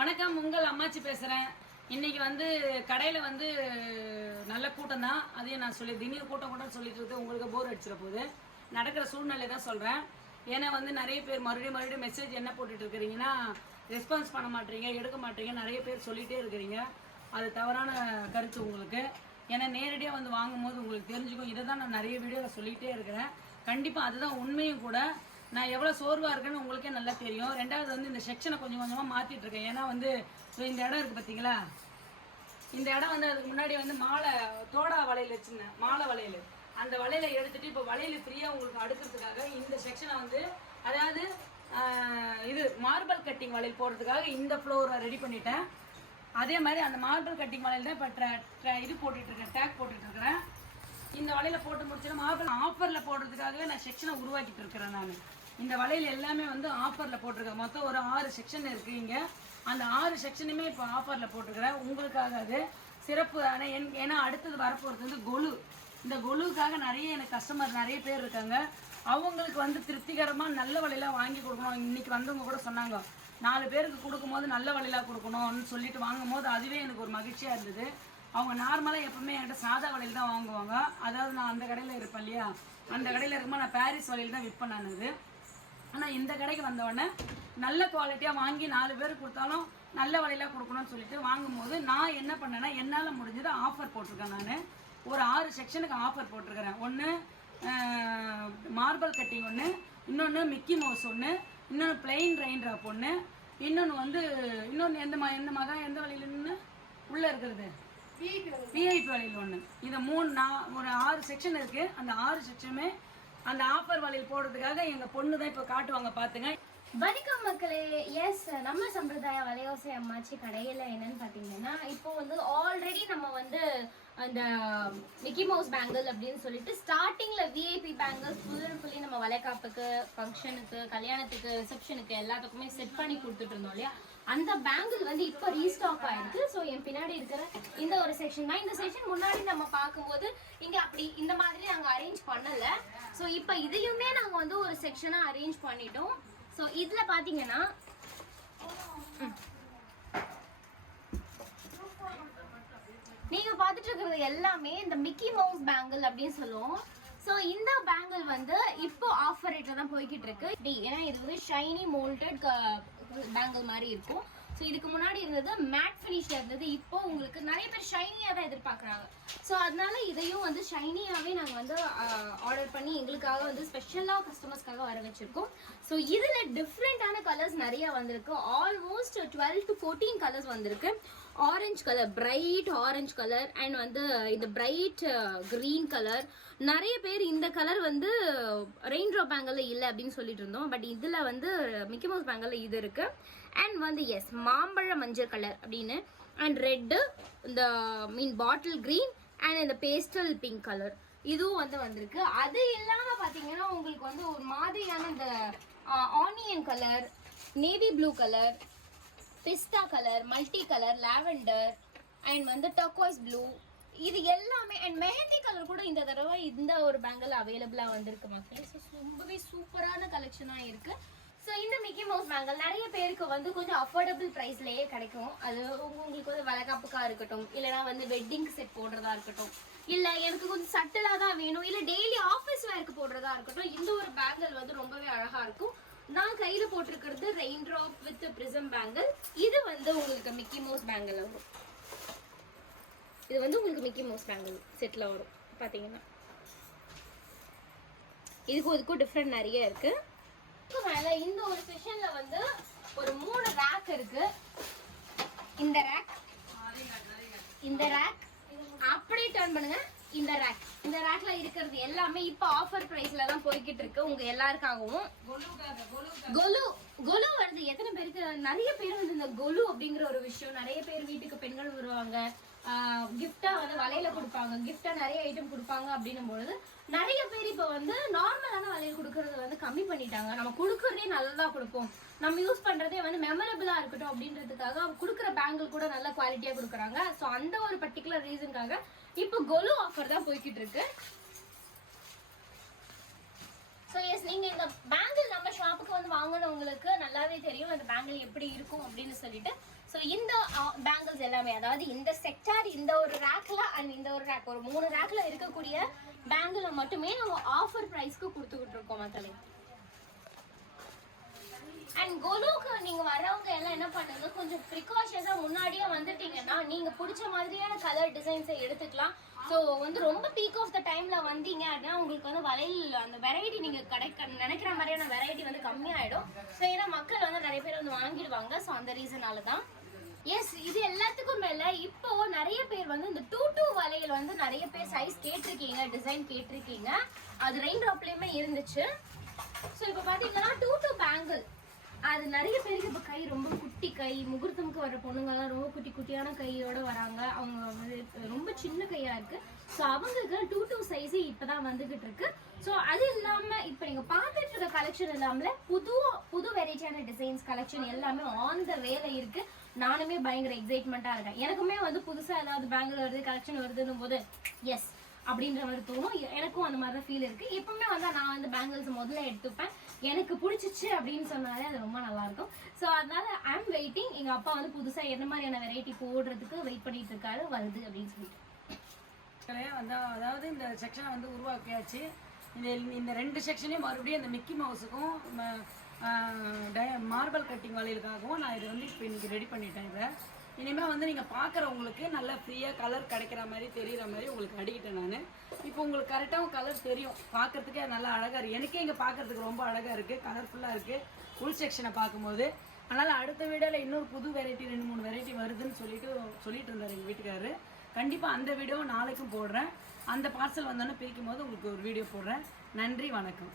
வணக்கம், உங்கள் அம்மாச்சி பேசுகிறேன். இன்றைக்கி வந்து கடையில் வந்து நல்ல கூட்டம் தான். அதையும் நான் திடீர் கூட்டம் சொல்லிட்டு இருக்கு. உங்களுக்கு போர் அடிச்சிட போகுது. நடக்கிற சூழ்நிலை தான் சொல்கிறேன். ஏன்னா வந்து நிறைய பேர் மறுபடியும் மெசேஜ் என்ன போட்டுட்டு இருக்கிறீங்கன்னா, ரெஸ்பான்ஸ் பண்ண மாட்டீங்க, எடுக்க மாட்டீங்க, நிறைய பேர் சொல்லிகிட்டே இருக்கிறீங்க. அது தவறான கருத்து உங்களுக்கு. ஏன்னா நேரடியாக வந்து வாங்கும்போது உங்களுக்கு தெரிஞ்சுக்கும். இதை தான் நான் நிறைய வீடியோவில் சொல்லிகிட்டே இருக்கிறேன். கண்டிப்பாக அதுதான் உண்மையும் கூட. நான் எவ்வளோ சோர்வாக இருக்குன்னு உங்களுக்கே நல்லா தெரியும். ரெண்டாவது வந்து இந்த செக்ஷனை கொஞ்சம் கொஞ்சமாக மாற்றிட்டு இருக்கேன். ஏன்னா வந்து இந்த இடம் இருக்குது பார்த்தீங்களா, இந்த இடம் வந்து அதுக்கு முன்னாடி வந்து தோடா வளையல் வச்சுருந்தேன், மாலை வளையல். அந்த வளையலை எடுத்துகிட்டு இப்போ வளையல் ஃப்ரீயாக உங்களுக்கு அடுக்கிறதுக்காக இந்த செக்ஷனை வந்து, அதாவது இது மார்பல் கட்டிங் வளையல் போடுறதுக்காக இந்த ஃப்ளோரை ரெடி பண்ணிட்டேன். அதே மாதிரி அந்த மார்பல் கட்டிங் வளையல் தான் இப்போ இது போட்டுட்ருக்கேன், டேக் போட்டுட்ருக்கிறேன். இந்த வளையல போட்டு முடிச்சுன்னா மார்பல் ஆஃபரில் போடுறதுக்காகவே நான் செக்ஷனை உருவாக்கிட்டு இருக்கிறேன். நான் இந்த வளையல் எல்லாமே வந்து ஆஃபரில் போட்டிருக்கேன். மொத்தம் ஒரு 6 செக்ஷன் இருக்குது இங்கே. அந்த 6 செக்ஷனுமே இப்போ ஆஃபரில் போட்டிருக்கிறேன். உங்களுக்காக அது சிறப்பு. ஆனால் ஏன்னா அடுத்தது வரப்போகிறது வந்து கொலு. இந்த கொலுவுக்காக எனக்கு கஸ்டமர் நிறைய பேர் இருக்காங்க. அவங்களுக்கு வந்து திருப்திகரமாக நல்ல வளையலாக வாங்கி கொடுக்கணும். இன்றைக்கி வந்தவங்க கூட சொன்னாங்க, 4 பேருக்கு கொடுக்கும்போது நல்ல வளையலாக கொடுக்கணும்னு சொல்லிட்டு வாங்கும்போது அதுவே எனக்கு ஒரு மகிழ்ச்சியாக இருந்தது. அவங்க நார்மலாக எப்பவுமே என்கிட்ட சாதா வளையல் தான் வாங்குவாங்க. அதாவது நான் அந்த கடையில் இருப்பேன் இல்லையா, அந்த கடையில் இருக்கும்போது நான் பாரிஸ் வளையல் தான் விற்பேன் நான். ஆனால் இந்த கடைக்கு வந்தவொடனே நல்ல குவாலிட்டியாக வாங்கி 4 பேருக்கு கொடுத்தாலும் நல்ல வளையலாக கொடுக்கணும்னு சொல்லிட்டு வாங்கும்போது நான் என்ன பண்ணேன்னா, என்னால் முடிஞ்சது ஆஃபர் போட்டிருக்கேன். நான் ஒரு 6 செக்ஷனுக்கு ஆஃபர் போட்டிருக்கிறேன். ஒன்று மார்பல் கட்டிங் ஒன்று, இன்னொன்று மிக்கி மவுஸ் ஒன்று, இன்னொன்று பிளெயின் ரெயின் ட்ராப் ஒன்று, இன்னொன்று எந்த வழியிலன்னு உள்ளே இருக்கிறது விஐபி வழியில் ஒன்று. இதை 6 செக்ஷன் இருக்குது. அந்த 6 செக்ஷனுமே அந்த ஆஃபர் வழியில் போடுறதுக்காக எங்கள் பொண்ணு தான் இப்போ காட்டுவாங்க, பார்த்துங்க. வணக்கம் மக்களே. எஸ், நம்ம சம்பிரதாய வலையோசை அம்மாச்சி கடையில் என்னன்னு பார்த்தீங்கன்னா, இப்போ வந்து ஆல்ரெடி நம்ம வந்து அந்த மிக்கி மவுஸ் பேங்கிள் அப்படின்னு சொல்லிட்டு ஸ்டார்டிங்கில் VIP bangle full and fully நம்ம வளைகாப்புக்கு, ஃபங்க்ஷனுக்கு, கல்யாணத்துக்கு, ரிசப்ஷனுக்கு எல்லாத்துக்குமே செட் பண்ணி கொடுத்துட்டு இருந்தோம் இல்லையா. அந்த பேங்கிள் வந்து இப்போ ரீஸ்டாக் ஆயிருக்கு. ஸோ என் பின்னாடி இருக்கிற இந்த ஒரு செக்ஷன் தான். இந்த செக்ஷன் முன்னாடி நம்ம பார்க்கும்போது இங்கே அப்படி இந்த மாதிரி நாங்கள் அரேஞ்ச் பண்ணலை. ஸோ இப்போ இதையுமே நாங்கள் வந்து ஒரு செக்ஷனாக அரேஞ்ச் பண்ணிட்டோம். ஸோ இதில் பார்த்தீங்கன்னா நீங்கள் பார்த்துட்டு இருக்கிறது எல்லாமே இந்த மிக்கி மவுஸ் பேங்கிள் அப்படின்னு சொல்லுவோம். ஸோ இந்த பேங்கிள் வந்து இப்போ ஆஃபர் ரேட்டில் தான் போய்கிட்டு இருக்கு. ஏன்னா இது வந்து ஷைனி மோல்டட் பேங்கிள் மாதிரி இருக்கும். ஸோ இதுக்கு முன்னாடி இருந்தது மேட் ஃபினிஷில் இருந்தது. இப்போ உங்களுக்கு நிறைய பேர் ஷைனியாக தான் எதிர்பார்க்குறாங்க. ஸோ அதனால இதையும் வந்து ஷைனியாகவே நாங்கள் வந்து ஆர்டர் பண்ணி எங்களுக்காக வந்து ஸ்பெஷலாக கஸ்டமர்ஸ்க்காக வர வச்சுருக்கோம். ஸோ இதில் டிஃப்ரெண்ட்டான கலர்ஸ் நிறைய வந்திருக்கு. ஆல்மோஸ்ட் 12 to 14 கலர்ஸ் வந்திருக்கு. Orange colour, bright orange colour, and வந்து இந்த பிரைட் க்ரீன் கலர். நிறைய பேர் இந்த கலர் வந்து ரெயின் ட்ராப் பேங்கிளில் இல்லை அப்படின்னு சொல்லிட்டு இருந்தோம். பட் இதில் வந்து மிக்கி மவுஸ் பேங்கிளில் இது இருக்குது. அண்ட் வந்து எஸ், மாம்பழ மஞ்சள் கலர் அப்படின்னு, அண்ட் ரெட்டு, இந்த பாட்டில் க்ரீன், அண்ட் இந்த பேஸ்டல் பிங்க் கலர் இதுவும் வந்து வந்திருக்கு. அது இல்லாமல் பார்த்தீங்கன்னா உங்களுக்கு வந்து ஒரு மாதிரியான இந்த onion colour, navy blue colour, பிஸ்தா colour, multi colour, lavender, and வந்து டர்க்வைஸ் ப்ளூ, இது எல்லாமே. அண்ட் மெஹந்தி கலர் கூட இந்த தடவை இந்த ஒரு பேங்கிள் அவைலபிளாக வந்திருக்கு மக்களே. ஸோ ரொம்பவே சூப்பரான கலெக்ஷனாக இருக்குது. ஸோ இந்த மிக்கி மவுஸ் பேங்கிள் நிறைய பேருக்கு வந்து கொஞ்சம் அஃபோர்டபுள் ப்ரைஸ்லேயே கிடைக்கும். அது உங்களுக்கு வந்து வளைகாப்புக்காக இருக்கட்டும், இல்லைனா வந்து வெட்டிங் செட் போடுறதா இருக்கட்டும், இல்லை எனக்கு கொஞ்சம் சட்டிலாக தான் வேணும், இல்லை டெய்லி ஆஃபீஸ் வேர்க்கு போடுறதா இருக்கட்டும், இந்த ஒரு பேங்கிள் வந்து ரொம்பவே அழகாக இருக்கும். நான் கையில் போட்டிருக்கிறது rain drop with prism bangle. இது வந்து உங்களுக்கு மிக்கி மவுஸ் பேங்கிள் வரும். இது வந்து உங்களுக்கு மிக்கி மவுஸ் பேங்கிள் செட்டில் வரும். பார்த்தீங்கன்னா இதுக்கும் டிஃப்ரெண்ட் நிறைய இருக்குது. மேல இந்த ஒரு செஷன்ல வந்து ஒரு 3 ரேக் இருக்கு. இந்த ரேக் அப்படியே டர்ன் பண்ணுங்க. இந்த ரேக்ல இருக்கிறது எல்லாமே இப்போ ஆஃபர் பிரைஸ்ல தான் போய்கிட்டு இருக்கு உங்க எல்லாருக்காகவும். கொலு வருது. எத்தனை பேருக்கு, நிறைய பேர் வந்து இந்த கொலு அப்படிங்கிற ஒரு விஷயம், நிறைய பேர் வீட்டுக்கு பெண்கள் வருவாங்க, கிஃப்டா வந்து வளையல கொடுப்பாங்க, கிஃப்டா நிறைய ஐட்டம் கொடுப்பாங்க. அப்படின்னும் பொழுது நிறைய பேர் இப்போ வந்து நார்மலான வளையல் கொடுக்கறது வந்து கம்மி பண்ணிட்டாங்க. நம்ம கொடுக்கறதே நல்லதா கொடுப்போம், நம்ம யூஸ் பண்றதே வந்து மெமரபிளா இருக்கட்டும் அப்படின்றதுக்காக கொடுக்குற பேங்கிள் கூட நல்ல குவாலிட்டியா கொடுக்குறாங்க. ஸோ அந்த ஒரு பர்டிகுலர் ரீசனுக்காக இப்போ கொலு ஆஃபர் தான் போய்கிட்டு இருக்கு. ஸோ எஸ், நீங்கள் இந்த பேங்கிள் நம்ம ஷாப்புக்கு வந்து வாங்கினவங்களுக்கு நல்லாவே தெரியும் அந்த பேங்கிள் எப்படி இருக்கும் அப்படின்னு சொல்லிட்டு. ஸோ இந்த பேங்கிள்ஸ் எல்லாமே, அதாவது இந்த செக்டார், இந்த ஒரு ரேக்ல அண்ட் இந்த ஒரு ரேக், ஒரு 3 ரேக்ல இருக்கக்கூடிய பேங்கிளை மட்டுமே நம்ம ஆஃபர் ப்ரைஸ்க்கு கொடுத்துக்கிட்டு இருக்கோம் மக்களே. அண்ட் கோலுக்கு நீங்க வரவங்க எல்லாம் என்ன பண்ணுங்க, கொஞ்சம் ப்ரிகாஷன்ஸா முன்னாடியே வந்துட்டீங்கன்னா நீங்க பிடிச்ச மாதிரியான கலர் டிசைன்ஸை எடுத்துக்கலாம். ஸோ வந்து ரொம்ப பீக் ஆஃப் த டைம்ல வந்தீங்க அப்படின்னா உங்களுக்கு வந்து வளையல் அந்த வெரைட்டி நீங்க நினைக்கிற மாதிரியான வெரைட்டி வந்து கம்மியாயிடும். ஸோ ஏன்னா மக்கள் வந்து நிறைய பேர் வந்து வாங்கிடுவாங்க. ஸோ அந்த ரீசனால தான். எஸ், இது எல்லாத்துக்கும் மேல இப்போ நிறைய பேர் வந்து இந்த 2-2 வளையல் வந்து நிறைய பேர் சைஸ் கேட்டிருக்கீங்க, டிசைன் கேட்டிருக்கீங்க. அது ரெயின் ட்ராப்லயுமே இருந்துச்சு. ஸோ இப்போ பாத்தீங்கன்னா 2-2 பேங்கிள் அது நிறைய பேருக்கு இப்போ கை ரொம்ப குட்டி கை, முகூர்த்தமுக்கு வர பொண்ணுங்கெல்லாம் ரொம்ப குட்டி குட்டியான கையோட வராங்க. அவங்க வந்து ரொம்ப சின்ன கையா இருக்கு. ஸோ அவங்களுக்கு 2-2 சைஸ் இப்பதான் வந்துகிட்டு இருக்கு. ஸோ அது இல்லாம இப்போ நீங்க பார்த்துட்டு இருக்க கலெக்ஷன் இல்லாமல புது வெரைட்டியான டிசைன்ஸ் கலெக்ஷன் எல்லாமே ஆன் த வேல இருக்கு. நானுமே பயங்கர எக்ஸைட்மெண்ட்டா இருக்கேன். எனக்குமே வந்து புதுசா ஏதாவது பேங்கிள் வருது, கலெக்ஷன் வருதுன்னும் போது எஸ் அப்படின்ற மாதிரி தோணும். எனக்கும் அந்த மாதிரி தான் ஃபீல் இருக்கு. எப்பவுமே வந்து நான் வந்து பேங்கிள்ஸ் முதல்ல எடுத்துப்பேன். எனக்கு பிடிச்சிச்சு அப்படின்னு சொன்னாலே அது ரொம்ப நல்லா இருக்கும். ஸோ அதனால ஐ எம் வெயிட்டிங். எங்க அப்பா வந்து புதுசா என்ன மாதிரியான வெரைட்டி போடுறதுக்கு வெயிட் பண்ணிட்டு இருக்காரு, வருது அப்படின்னு சொல்லிட்டு. அதாவது இந்த செக்ஷனை வந்து உருவாக்கியாச்சு. இந்த 2 செக்ஷனையும் மறுபடியும் இந்த மிக்கி மவுஸுக்கும் மார்பிள் கட்டிங் வளையலுக்காகவும் நான் இதை வந்து இப்போ இன்னைக்கு ரெடி பண்ணிட்டேன். இதை இனிமேல் வந்து நீங்கள் பார்க்குறவங்களுக்கு நல்லா ஃப்ரீயாக கலர் கிடைக்கிற மாதிரி தெரிகிற மாதிரி உங்களுக்கு அடிக்கிட்டேன் நான். இப்போ உங்களுக்கு கரெக்டாக கலர் தெரியும், பார்க்குறதுக்கே நல்லா அழகாக இருக்குது. எனக்கே இங்கே பார்க்குறதுக்கு ரொம்ப அழகாக இருக்குது, கலர்ஃபுல்லாக இருக்குது உள் செக்ஷனை பார்க்கும்போது. அதனால் அடுத்த வீடியோவில் இன்னொரு புது வெரைட்டி 2-3 வெரைட்டி வருதுன்னு சொல்லிட்டு இருந்தார் எங்கள் வீட்டுக்காரரு. கண்டிப்பாக அந்த வீடியோவை நாளைக்கும் போடுறேன். அந்த பார்சல் வந்தோன்னே பிரிக்கும் போது உங்களுக்கு ஒரு வீடியோ போடுறேன். நன்றி, வணக்கம்.